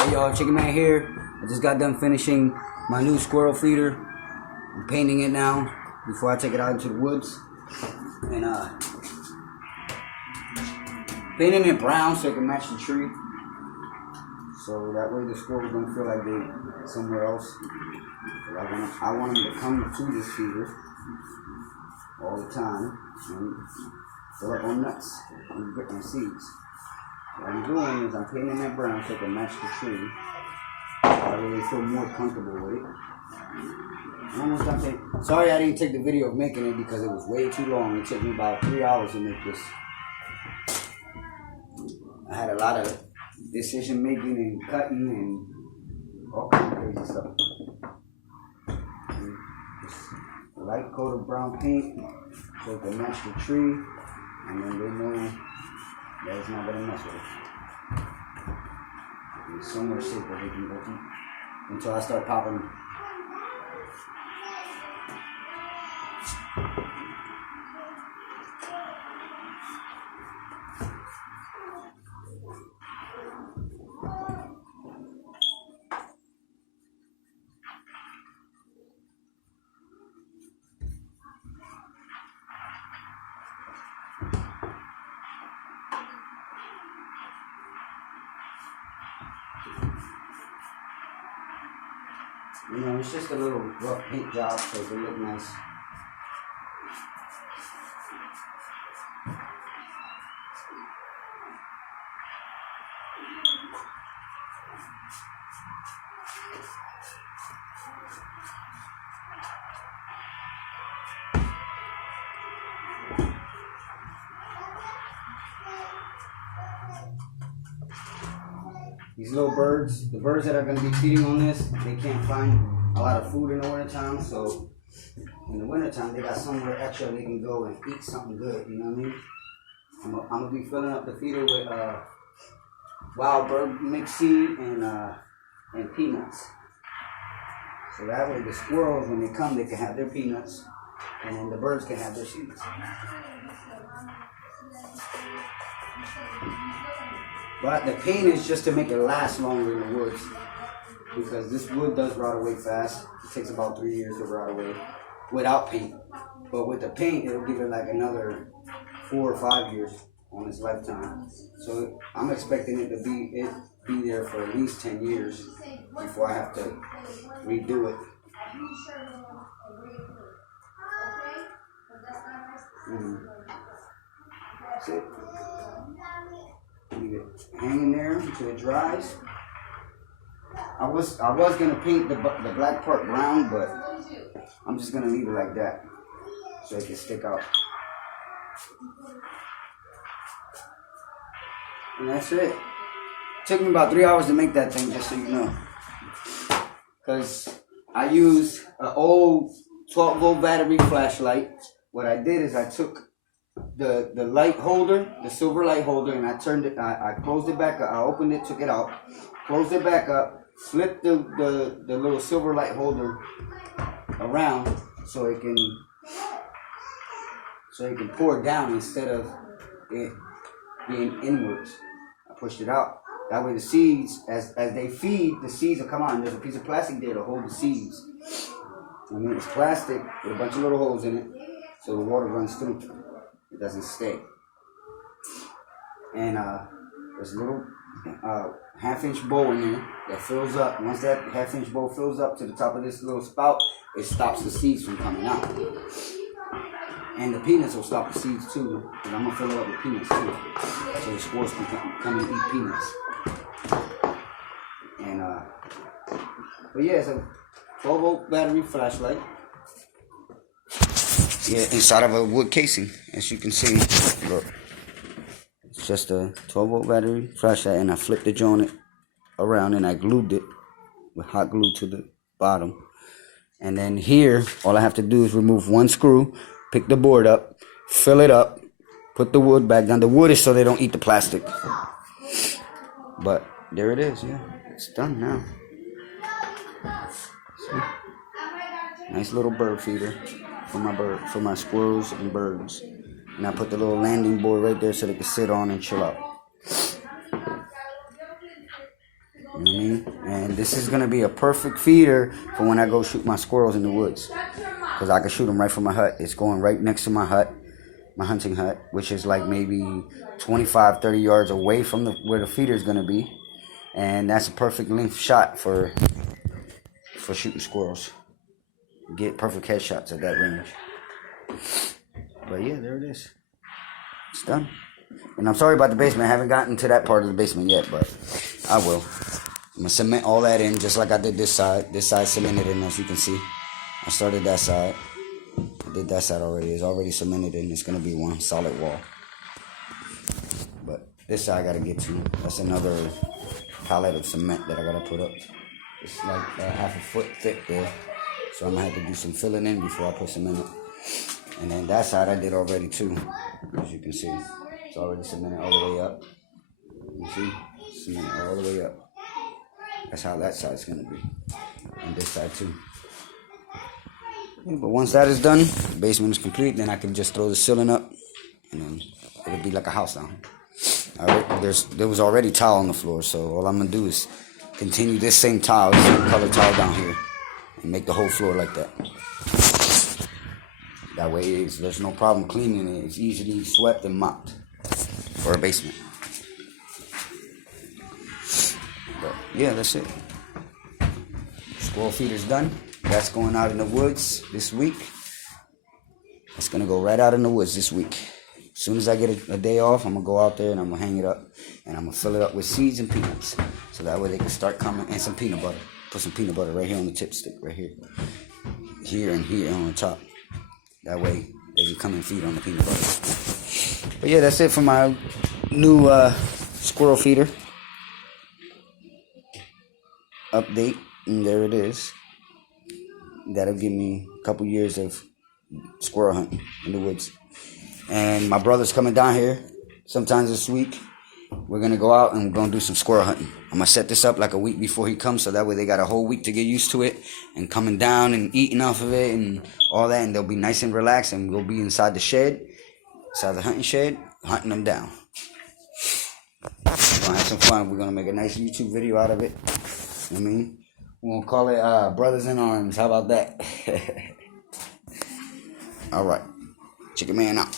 Hey y'all, Chicken Man here. I just got done finishing my new squirrel feeder. I'm painting it now before I take it out into the woods. And painting it brown so it can match the tree. So that way the squirrels don't feel like they're somewhere else. I want them to come to this feeder all the time and fill up on nuts and seeds. What I'm doing is I'm painting that brown so it can match the tree. I really feel more comfortable with it. I'm almost done painting. Sorry I didn't take the video of making it because it was way too long. It took me about 3 hours to make this. I had a lot of decision making and cutting and all kinds of crazy stuff. And just light coat of brown paint so it can match the tree, and then they know that it's not gonna mess with it. It's somewhere safe where they can go to until I start popping. You know, it's just a little rough paint job so it can look nice. These little birds, the birds that are going to be feeding on this, they can't find a lot of food in the wintertime, so in the wintertime they got somewhere extra they can go and eat something good, you know what I mean? I'm going to be filling up the feeder with wild bird mixed seed and peanuts. So that way the squirrels, when they come, they can have their peanuts, and then the birds can have their seeds. But the paint is just to make it last longer in the woods, because this wood does rot away fast. It takes about 3 years to rot away without paint. But with the paint, it'll give it like another 4 or 5 years on its lifetime. So I'm expecting it to be there for at least 10 years before I have to redo it. That's it. Leave it hanging there until it dries. I was gonna paint the black part brown, but I'm just gonna leave it like that so it can stick out. And that's it. It took me about 3 hours to make that thing, just so you know. Because I used an old 12-volt battery flashlight. What I did is I took the light holder, the silver light holder, and I turned it, I closed it back up, I opened it, took it out, closed it back up, flipped the little silver light holder around so it can pour down instead of it being inwards. I pushed it out. That way the seeds, as they feed, the seeds will come out, and there's a piece of plastic there to hold the seeds. I mean, it's plastic with a bunch of little holes in it so the water runs through. It doesn't stay. And there's a little half-inch bowl in there that fills up. Once that half-inch bowl fills up to the top of this little spout, it stops the seeds from coming out. And the peanuts will stop the seeds too. And I'm gonna fill it up with peanuts too, so the squirrels can come and eat peanuts. And but yeah, it's a 12-volt battery flashlight. Yeah, inside of a wood casing, as you can see. Look, it's just a 12-volt battery flashlight, and I flipped the joint around and I glued it with hot glue to the bottom. And then here, all I have to do is remove one screw, pick the board up, fill it up, put the wood back down. The wood is so they don't eat the plastic. But there it is, yeah, it's done now. See? Nice little bird feeder for my squirrels and birds. And I put the little landing board right there so they can sit on and chill out. know what I mean? And this is going to be a perfect feeder for when I go shoot my squirrels in the woods. Because I can shoot them right from my hut. It's going right next to my hut, my hunting hut, which is like maybe 25, 30 yards away from where the feeder is going to be. And that's a perfect length shot for shooting squirrels. Get perfect headshots at that range. But yeah, there it is. It's done. And I'm sorry about the basement. I haven't gotten to that part of the basement yet, but I will. I'm going to cement all that in just like I did this side. This side cemented in, as you can see. I started that side. I did that side already. It's already cemented in. It's going to be one solid wall. But this side I got to get to. That's another pallet of cement that I got to put up. It's like half a foot thick there. So I'm going to have to do some filling in before I put cement up. And then that side I did already too. As you can see. It's already cemented all the way up. You see? Cemented all the way up. That's how that side's going to be. And this side too. Yeah, but once that is done, the basement is complete, then I can just throw the ceiling up. And then it'll be like a house down here. Alright, there was already tile on the floor, so all I'm going to do is continue this same tile, same color tile down here. And make the whole floor like that. That way there's no problem cleaning it. It's easily swept and mopped for a basement. But yeah, that's it. Squirrel feeder's done. That's going out in the woods this week. It's going to go right out in the woods this week. As soon as I get a day off, I'm going to go out there and I'm going to hang it up. And I'm going to fill it up with seeds and peanuts. So that way they can start coming. And some peanut butter. Put some peanut butter right here on the tip stick. Right here. Here and here on the top. That way they can come and feed on the peanut butter. But yeah, that's it for my new squirrel feeder update. And there it is. That'll give me a couple years of squirrel hunting in the woods. And my brother's coming down here sometimes this week. We're going to go out and we're going to do some squirrel hunting. I'm going to set this up like a week before he comes, so that way they got a whole week to get used to it and coming down and eating off of it and all that, and they'll be nice and relaxed, and we'll be inside the shed, inside the hunting shed, hunting them down. We're going to have some fun. We're going to make a nice YouTube video out of it. You know what I mean? We're going to call it Brothers in Arms. How about that? All right. Check your man out.